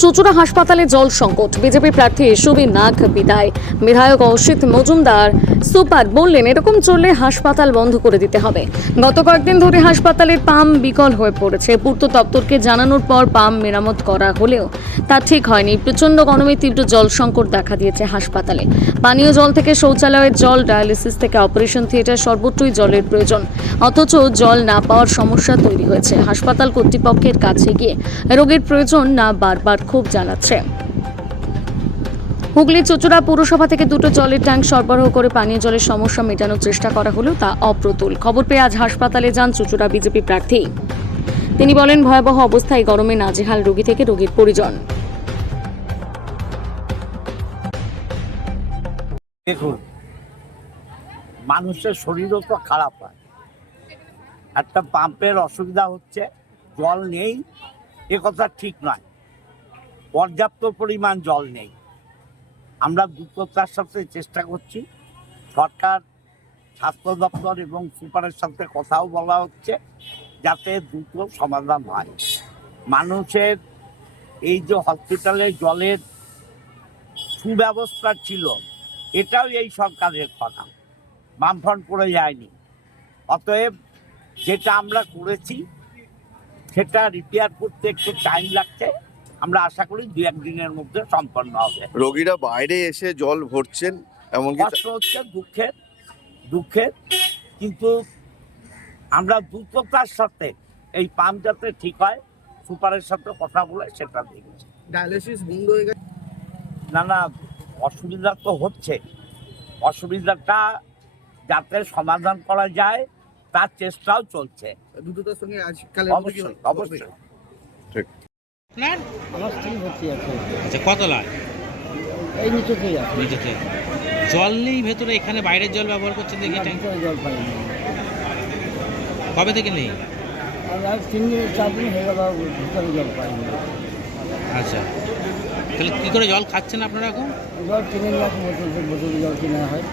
চুঁচুড়া হাসপাতালে জল সংকট। বিজেপি প্রার্থী সুবীর নাগ বিদায়। বিধায়ক অসিত মজুমদার সুপার বললেন, এরকম চললে হাসপাতাল বন্ধ করে দিতে হবে। গত কয়েকদিন ধরে হাসপাতালের পাম্প বিকল হয়ে পড়েছে। পূর্ত দপ্তরকে জানানোর পর পাম্প মেরামত করা হলেও তা ঠিক হয়নি। প্রচণ্ড গরমে তীব্র জল সংকট দেখা দিয়েছে হাসপাতালে। পানীয় জল থেকে শৌচালয়ের জল, ডায়ালিসিস থেকে অপারেশন থিয়েটার সর্বত্রই জলের প্রয়োজন। অথচ জল না পাওয়ার সমস্যা তৈরি হয়েছে। হাসপাতাল কর্তৃপক্ষের কাছে গিয়ে রোগীর প্রয়োজন না বারবার খুব জানাচ্ছে। হুগলি চুঁচুড়া পৌরসভা থেকে দুটো জলের ট্যাঙ্ক সরবরাহ করে পানীয় জলের সমস্যা মেটানোর চেষ্টা করা হলেও তা অপ্রতুল। খবর পেয়ে আজ হাসপাতালে যান চুঁচুড়া বিজেপি প্রার্থী। তিনি বলেন, ভয়াবহ অবস্থায় গরমে নাজেহাল রোগী থেকে রোগীর পরিজন। দেখুন, মানুষের শরীরও তো খারাপ হয়। একটা পাম্পের অসুবিধা হচ্ছে, জল নেই, এ কথা ঠিক নয়। পর্যাপ্ত পরিমাণ জল নেই। আমরা দ্রুততার সাথে চেষ্টা করছি। সরকার, স্বাস্থ্য দপ্তর এবং সুপারের সাথে কথাও বলা হচ্ছে যাতে দ্রুত সমাধান হয়। মানুষের এই যে হসপিটালে জলের সুব্যবস্থা ছিল, এটাও এই সরকারের কথা, বামফ্রন্ট করে যায়নি। অতএব যেটা আমরা করেছি সেটা রিপেয়ার করতে একটু টাইম লাগছে। আমরা আশা করি 2-1 দিনের মধ্যে সম্পন্ন হবে। রোগীরা বাইরে এসে জল ভরছেন, এমনকি কষ্ট হচ্ছে, দুঃখের, কিন্তু আমরা দ্রুততার সাথে এই পাম্প যাতে ঠিক হয়, সুপারের সাথে কথা বলে সেটা দেখছি। ডায়ালিসিস বন্ধ হয়ে গেছে। না, অসুবিধা তো হচ্ছে। অসুবিধাটা যাতে সমাধান করা যায় তার চেষ্টাও চলছে। দ্রুততার সঙ্গে আজকাল অবশ্যই। ঠিক। আমার স্ত্রী ভর্তি আছে। আচ্ছা, কতলা? এই নিচেতেই আছে। নিচেতে জল নেই ভেতরে, এখানে বাইরের জল ব্যবহার করছেন দেখি। না, ভিতরে জল পাইনি। কবে থেকে নেই? আর 3-4 দিন হয়ে গেল ভিতরে জল পাইনি। আচ্ছা, তাহলে কী করে জল খাচ্ছেন আপনারা এখন? জল কিনে নিয়ে আসি, বোতল জল কিনে হয়।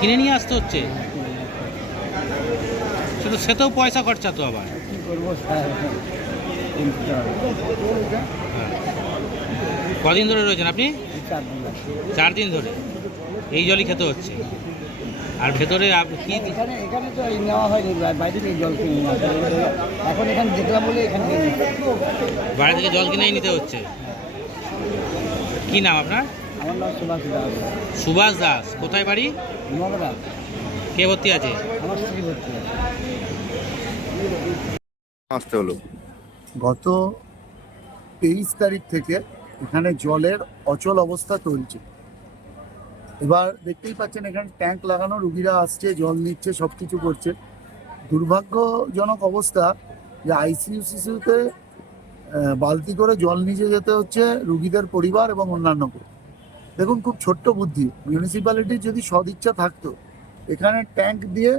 কিনে নিয়ে আসতে হচ্ছে? সেটাও পয়সা খরচা তো আবার। কী করবো স্যার, কিনতে হবে। হ্যাঁ। কদিন ধরে রয়েছেন আপনি? 4 দিন আছে। 4 দিন ধরে এই জলই খেতে হচ্ছে। আর ভেতরে কি এখানে তো এই নেওয়া হয়নি, বাইরে থেকে জল কিনে নেওয়া হয়। এখন এখানে দেখলাম বলে এখানে বাইরে থেকে জল কিনেই নিতে হচ্ছে। কি নাম আপনার? আমার নাম সুভাষ দাস। সুভাষ দাস। কোথায় বাড়ি? মগরা। কে ভর্তি আছে? আমার স্ত্রী ভর্তি আছে। আসতে হলো। গত 23 তারিখ থেকে এখানে জলের অচল অবস্থা চলছে। এবার দেখতেই পাচ্ছেন এখানে ট্যাঙ্ক লাগানো, রুগীরা আসছে, জল নিচ্ছে, সব কিছু করছে। দুর্ভাগ্যজনক অবস্থা যে আইসিইউতে বালতি করে জল নিয়ে যেতে হচ্ছে রুগীদের পরিবার এবং অন্যান্যকে। দেখুন, খুব ছোট্ট বুদ্ধি। মিউনিসিপ্যালিটির যদি সদিচ্ছা থাকতো, এখানে ট্যাঙ্ক দিয়ে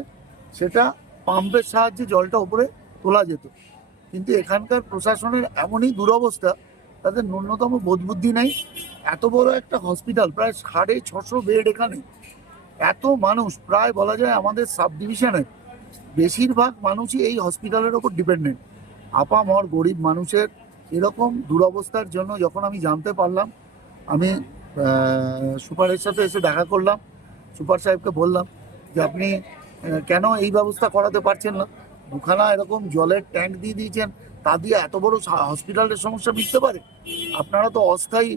সেটা পাম্পের সাহায্যে জলটা উপরে তোলা যেত। কিন্তু এখানকার প্রশাসনের এমনই দুরবস্থা, তাদের ন্যূনতম বোধবুদ্ধি নেই। এত বড় একটা হসপিটাল, প্রায় 650 বেড, এখানে এত মানুষ, প্রায় বলা যায় আমাদের সাব ডিভিশনের বেশিরভাগ মানুষই এই হসপিটালের ওপর ডিপেন্ডেন্ট। আপামর গরিব মানুষের এরকম দুরবস্থার জন্য যখন আমি জানতে পারলাম, আমি সুপারের সাথে এসে দেখা করলাম। সুপার সাহেবকে বললাম যে আপনি কেন এই ব্যবস্থা করাতে পারছেন না? 2খানা এরকম জলের ট্যাঙ্ক দিয়ে দিয়েছেন, তা দিয়ে এত বড় হসপিটালের সমস্যা মিটতে পারে? আপনারা তো অস্থায়ী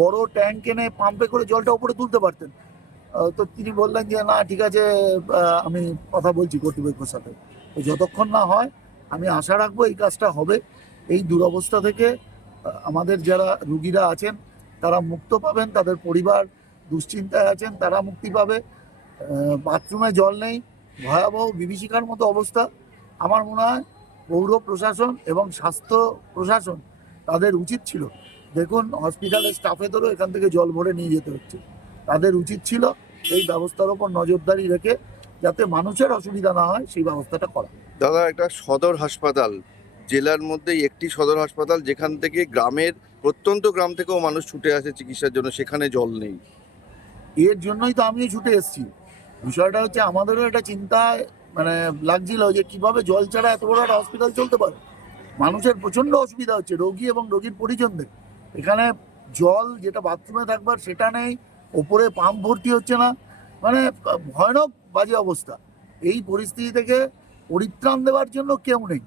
বড় ট্যাঙ্ক এনে পাম্পে করে জলটা উপরে তুলতে পারতেন। তো তিনি বললেন যে না, ঠিক আছে, আমি কথা বলছি কর্তৃপক্ষের সাথে। তো যতক্ষণ না হয় আমি আশা রাখবো এই কাজটা হবে। এই দুরবস্থা থেকে আমাদের যারা রুগীরা আছেন তারা মুক্ত পাবেন, তাদের পরিবার দুশ্চিন্তায় আছেন তারা মুক্তি পাবে। বাথরুমে জল নেই, ভয়াবহ বিভীষিকার মতো অবস্থা। আমার মনে হয় পৌর প্রশাসন এবং স্বাস্থ্য প্রশাসন তাদের উচিত ছিল, দেখুন হসপিটালের স্টাফেদেরও এখান থেকে জল ভরে নিয়ে যেতে হচ্ছে, তাদের উচিত ছিল এই ব্যবস্থার ওপর নজরদারি রেখে যাতে মানুষের অসুবিধা না হয় সেই ব্যবস্থাটা করা। দাদা, একটা সদর হাসপাতাল, জেলার মধ্যেই একটি সদর হাসপাতাল, যেখান থেকে গ্রামের প্রত্যন্ত গ্রাম থেকেও মানুষ ছুটে আসে চিকিৎসার জন্য, সেখানে জল নেই। এর জন্যই তো আমিও ছুটে এসেছি। বিষয়টা হচ্ছে আমাদেরও একটা চিন্তায় লাগছিল যে কিভাবে জল ছাড়া এত বড় একটা হসপিটাল চলতে পারে। মানুষের প্রচণ্ড অসুবিধা হচ্ছে, রোগী এবং রোগীর পরিজনদের। এখানে জল যেটা বাথরুমে থাকবার সেটা নেই, ওপরে পাম্প ভর্তি হচ্ছে না, মানে ভয়ানক বাজে অবস্থা। এই পরিস্থিতি থেকে পরিত্রাণ দেওয়ার জন্য কেউ নেই।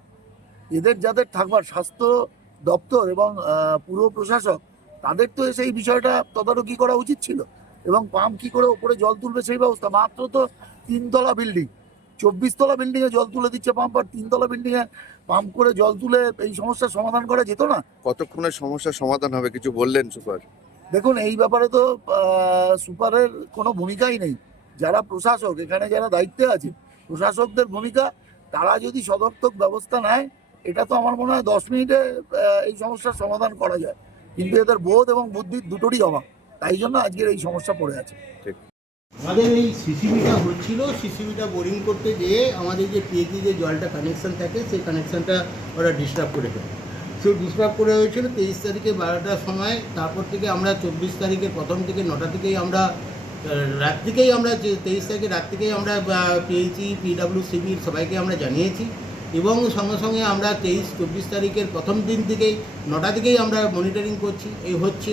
এদের যাদের থাকবার স্বাস্থ্য দপ্তর এবং পুর প্রশাসক, তাদের তো এসে এই বিষয়টা তদারকি করা উচিত ছিল, এবং পাম্প কী করে ওপরে জল তুলবে সেই ব্যবস্থা। মাত্র তো 3 তলা বিল্ডিং, 24 তলা বিল্ডিংয়ে জল তুলে দিচ্ছে পাম্প, আর 3 তলা বিল্ডিংয়ে পাম্প করে জল তুলে এই সমস্যার সমাধান করা যেত না? কতক্ষণের সমস্যার সমাধান হবে কিছু বললেন সুপার? দেখুন, এই ব্যাপারে তো সুপারের কোনো ভূমিকাই নেই। যারা প্রশাসক, এখানে যারা দায়িত্বে আছে, প্রশাসকদের ভূমিকা, তারা যদি সদর্থক ব্যবস্থা নেয়, এটা তো আমার মনে হয় 10 মিনিটে এই সমস্যার সমাধান করা যায়। কিন্তু এদের বোধ এবং বুদ্ধির দুটোরই অভাব, তাই জন্য আজকের এই সমস্যা পড়ে আছে। আমাদের এই সিসিবিটা হচ্ছিল, সিসিবিটা বোরিং করতে গিয়ে আমাদের যে পিএইচি যে জলটা কানেকশান থাকে, সেই কানেকশানটা ওরা ডিস্টার্ব করে ফেলে। সেই ডিস্টার্ব করে হয়েছিল 23 তারিখে 12টার সময়। তারপর থেকে আমরা 24 তারিখের প্রথম থেকে 9টা থেকেই আমরা রাত থেকেই আমরা 23 তারিখে রাত থেকেই আমরা পিএইচি পিডব্লিউসিবির সবাইকে আমরা জানিয়েছি, এবং সঙ্গে সঙ্গে আমরা 24 তারিখের প্রথম দিন থেকেই 9টা থেকেই আমরা মনিটরিং করছি। এই হচ্ছে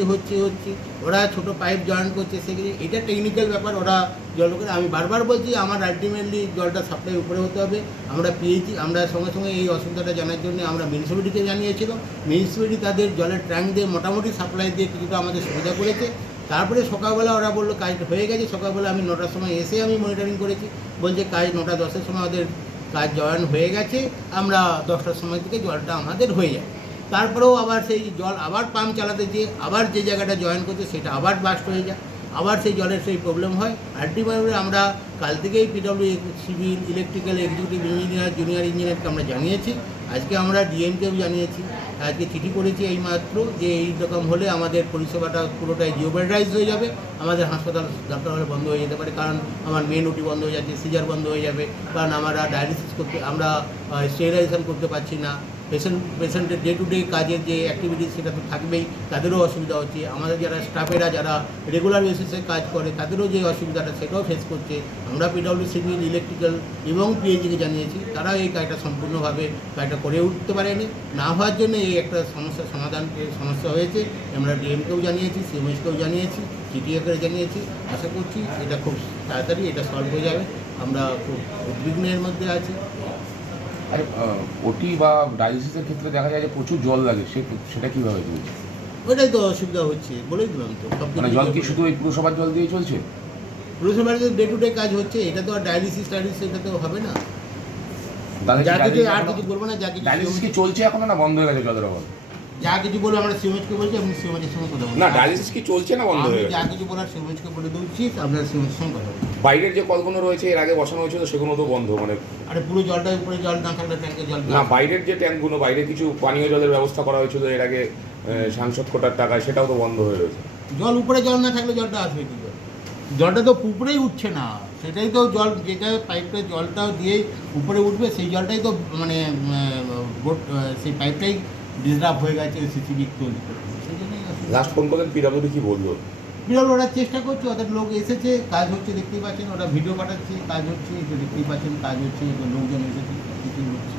ওরা ছোট পাইপ জয়েন করছে, সেগুলি এটা টেকনিক্যাল ব্যাপার, ওরা জল করে। আমি বারবার বলছি আমার আলটিমেটলি জলটা সাপ্লাই উপরে হতে হবে। আমরা পিএইচি আমরা সঙ্গে সঙ্গে এই অসুবিধাটা জানার জন্য আমরা মিউনিসিপ্যালিটিকে জানিয়েছিল। মিউনিসিপ্যালিটি তাদের জলের ট্যাঙ্ক দিয়ে মোটামুটি সাপ্লাই দিয়ে কিছুটা আমাদের সুবিধা করেছে। তারপরে সকালবেলা ওরা বললো কাজ হয়ে গেছে। সকালবেলা আমি 9টার সময় এসে আমি মনিটরিং করেছি, বলছে কাজ 9টা 10-এর সময় ওদের কাজ জয়েন হয়ে গেছে, আমরা 10টার সময় থেকে জলটা আমাদের হয়ে যায়। তারপরেও আবার সেই জল আবার পাম্প চালাতে যেয়ে আবার যে জায়গাটা জয়েন করছে সেটা আবার বাস্ট হয়ে যায়, আবার সেই জলের সেই প্রবলেম হয়। আলটিমেটলি আমরা কাল থেকেই civil, electrical, executive engineer, junior ইঞ্জিনিয়ারকে আমরা জানিয়েছি। আজকে আমরা ডিএমকেও জানিয়েছি, আজকে চিঠি করেছি এইমাত্র যে এই রকম হলে আমাদের পরিষেবাটা পুরোটাই জিওব্যাটাইজ হয়ে যাবে, আমাদের হাসপাতাল দরকার হলে বন্ধ হয়ে যেতে পারে, কারণ আমার মেন ওটি বন্ধ হয়ে যাচ্ছে, সিজার বন্ধ হয়ে যাবে, কারণ আমরা ডায়ালিসিস করতে, আমরা স্টেরিলাইজেশন করতে পারছি না। পেশেন্টের ডে টু ডে কাজের যে অ্যাক্টিভিটিস সেটা তো থাকবেই, তাদেরও অসুবিধা হচ্ছে। আমাদের যারা স্টাফেরা যারা রেগুলার বেসিসে কাজ করে তাদেরও যে অসুবিধাটা সেটাও ফেস করছে। আমরা পিডব্লিউসিবি, ইলেকট্রিক্যাল এবং পিএইচিকে জানিয়েছি, তারা এই কাজটা সম্পূর্ণভাবে কাজটা করে উঠতে পারেনি। না হওয়ার জন্য এই একটা সমস্যা হয়েছে। আমরা ডিএমকেও জানিয়েছি, সিএমএসকেও জানিয়েছি, চিটিএফকে জানিয়েছি। আশা করছি এটা খুব তাড়াতাড়ি এটা সলভ হয়ে যাবে। আমরা খুব উদ্বিগ্নের মধ্যে আছি। আর ওটি বা ডায়ালিসিসের ক্ষেত্রে দেখা যায় যে প্রচুর জল লাগে, সেটা কীভাবে চলছে? ওইটাই তো অসুবিধা হচ্ছে, বলেই দিলাম তো। মানে জল কি শুধু ওই পুরসভার জল দিয়েই চলছে? পুরসভার যে ডে টু ডে কাজ হচ্ছে, এটা তো আর ডায়ালিসিস এটা তো হবে না। তাহলে যা কিছু আর কিছু বলবো না, যা কিছু ডায়ালিসিস কি চলছে এখনো, না বন্ধ হয়ে গেছে জলের অভাব? যা কিছু বলবো আমরা সিএমএইচকে বলছি, আমি সিএমএইচের সঙ্গে কথা বলবো। না, ডায়ালিসিস কি চলছে না বন্ধ হয়ে গেছে? যা কিছু বলার সিএমএইচকে বলে দিচ্ছি, আমরা সিএমএইচের সঙ্গে কথা বলবো। বাইরের যে কলগুলো রয়েছে এর আগে বসানো হয়েছিল সেগুলো তো বন্ধ, মানে আরে পুরো জলটা উপরে জল না থাকলে ট্যাঙ্কে জল না, বাইরের যে ট্যাঙ্কগুলো, বাইরে কিছু পানীয় জলের ব্যবস্থা করা হয়েছিল এর আগে সাংসদ কোটার টাকায়, সেটাও তো বন্ধ হয়ে রয়েছে। জল উপরে জল না থাকলে জলটা আসবে কি করে? জলটা তো উপরেই উঠছে না, সেটাই তো জল, যেটা পাইপটা জলটা দিয়ে উপরে উঠবে সেই জলটাই তো মানে সেই পাইপটাই ডিস্টার্ব হয়ে গেছে সিসিবি তৈরি করতে। সেই জন্যই লাস্ট ফোন করলেন পিডব্লিউডি কি বললো? বিরল ওরা চেষ্টা করছে, ওদের লোক এসেছে, কাজ হচ্ছে দেখতেই পাচ্ছেন, ওরা ভিডিও পাঠাচ্ছে, কাজ হচ্ছে দেখতেই পাচ্ছেন, কাজ হচ্ছে, লোকজন এসেছে, কিছু হচ্ছে।